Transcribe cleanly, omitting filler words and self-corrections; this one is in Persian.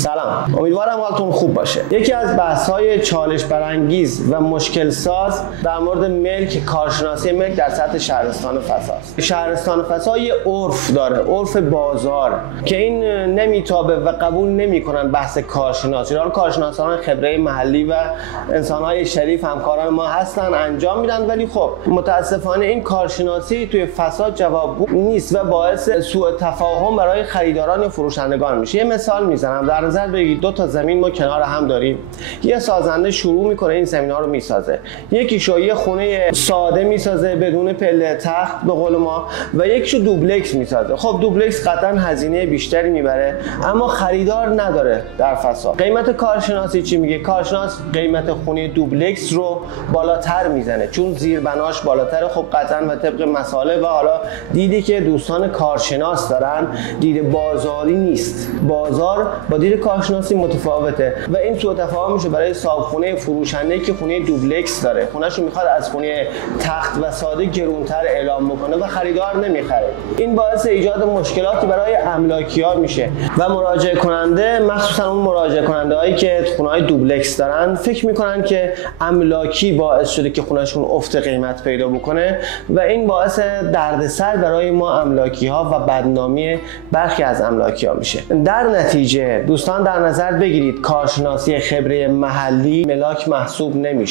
سلام، امیدوارم حالتون خوب باشه. یکی از بحث‌های چالش برانگیز و مشکل ساز در مورد ملک، کارشناسی ملک در سطح شهرستان فساست. شهرستان فسا یه عرف داره، عرف بازار که این نمیتابه و قبول نمیکنن بحث کارشناسی. حالا کارشناسان خبره محلی و انسان‌های شریف همکاران ما هستن، انجام میدن، ولی خب متاسفانه این کارشناسی توی فساد جوابگو نیست و باعث سوء تفاهم برای خریداران و فروشندگان میشه. یه مثال میزنم. در نظر بگیرید دو تا زمین ما کنار هم داریم. یه سازنده شروع میکنه این زمینا رو میسازه. یکیشو یه خونه ساده میسازه بدون پله تخت به قول ما و یکیشو دوبلکس میسازه. خب دوبلکس قطعا هزینه بیشتری میبره اما خریدار نداره در فساد. قیمت کارشناسی چی میگه؟ کارشناس قیمت خونه دوبلکس رو بالاتر میزنه چون زیربناش بالاتره. خب قطعا و طبق مسائل و حالا دیدی که دوستان کارشناس دارن، دید بازاری نیست. بازار با دید کارشناسی متفاوته و این سوء تفاهم میشه برای صاحبخونه فروشنده که خونه دوبلکس داره، خونه‌ش رو میخواد از خونه تخت و ساده گرونتر اعلام بکنه و خریدار نمیخره. این باعث ایجاد مشکلاتی برای املاکی‌ها میشه و مراجعه کننده، مخصوصا اون مراجعه کننده هایی که خونه‌های دوبلکس دارن، فکر میکنن که املاکی باعث شده که خونه‌شون افت قیمت پیدا بکنه و این باعث دردسر برای ما املاکی‌ها و بدنامی برخی از املاکی‌ها میشه. در نتیجه دوستان در نظر بگیرید کارشناسی خبره محلی ملاک محسوب نمیشه.